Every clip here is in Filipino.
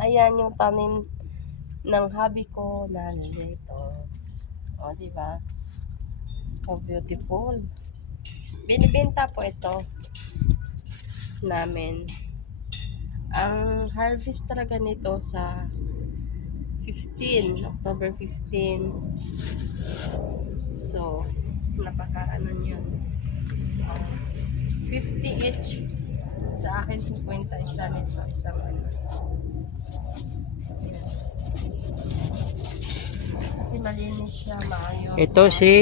Ayan yung tanim ng hobby ko na lettuce. O, diba? Oh, beautiful. Binibenta po ito namin. Ang harvest talaga nito sa 15, October 15. So, napaka-ano yun. 50 each. Sa akin, 50 isa nito. Isang ano. Ayan. Kasi malinis siya, maayos. Ito si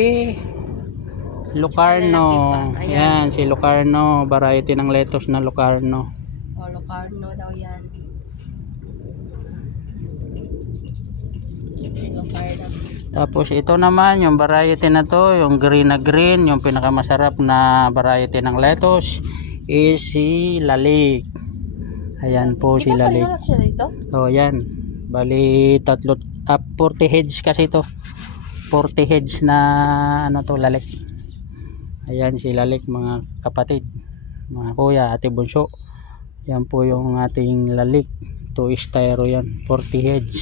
Locarno. Ayan, si Locarno. Variety ng lettuce na Locarno. O, Locarno daw yan. Locarno. Tapos ito naman, yung variety na to, yung green na green, yung pinakamasarap na variety ng lettuce is si Lalik. Ayan po si Lalik. Iba siya dito? O, yan. Bali, 40 heads kasi to. 40 heads na ano to, Lalik. Ayan si Lalik, mga kapatid, mga kuya, ate bunso. Yan po yung ating Lalik. 2 styro yan, 40 heads.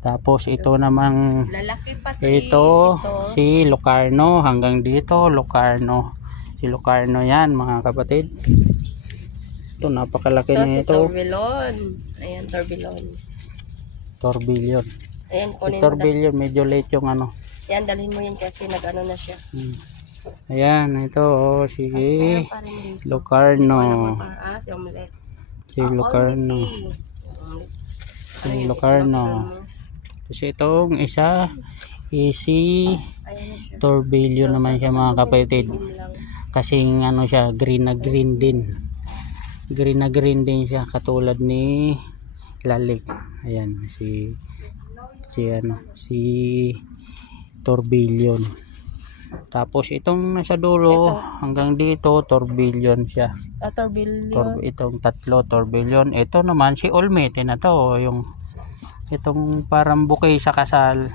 Tapos ito namang Lalaki pati. ito si Locarno, hanggang dito Locarno. Si Locarno yan, mga kapatid. Ito napakalaki Ito na si ito. Tourbillon. Ayan, Tourbillon. Tourbillon. Ayan, Si kunin mo. Tourbillon, medyo late yung ano. Yan, dalhin mo yan kasi nag-ano na siya. Ayan, ito oh, si Ayan pa rin dito. Locarno. Si omelette. Si Locarno. Si Locarno. Kasi itong isa si Tourbillon naman siya, mga kapatid. Kasing ano siya, green na green din. Green na green din siya, katulad ni Lalik. Ayan, si Tourbillon. Tapos itong nasa dulo hanggang dito Tourbillon siya. Tourbillon. Itong tatlo Tourbillon. Ito naman si Olmete na to, yung itong parang bouquet sa kasal.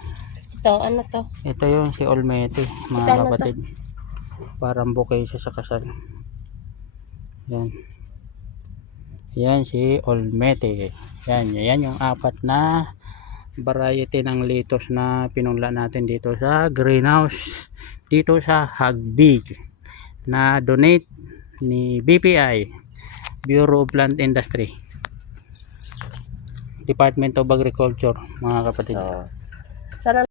Ito, ano to? Ito yung si Olmete, mga Ito, kapatid. Parang bouquet siya sa kasal. Yan. Yan si Olmete. Yan yung apat na variety ng lettuce na pinunla natin dito sa greenhouse, dito sa Hagbi, na donate ni BPI, Bureau of Plant Industry, Department of Agriculture, mga kapatid. Sana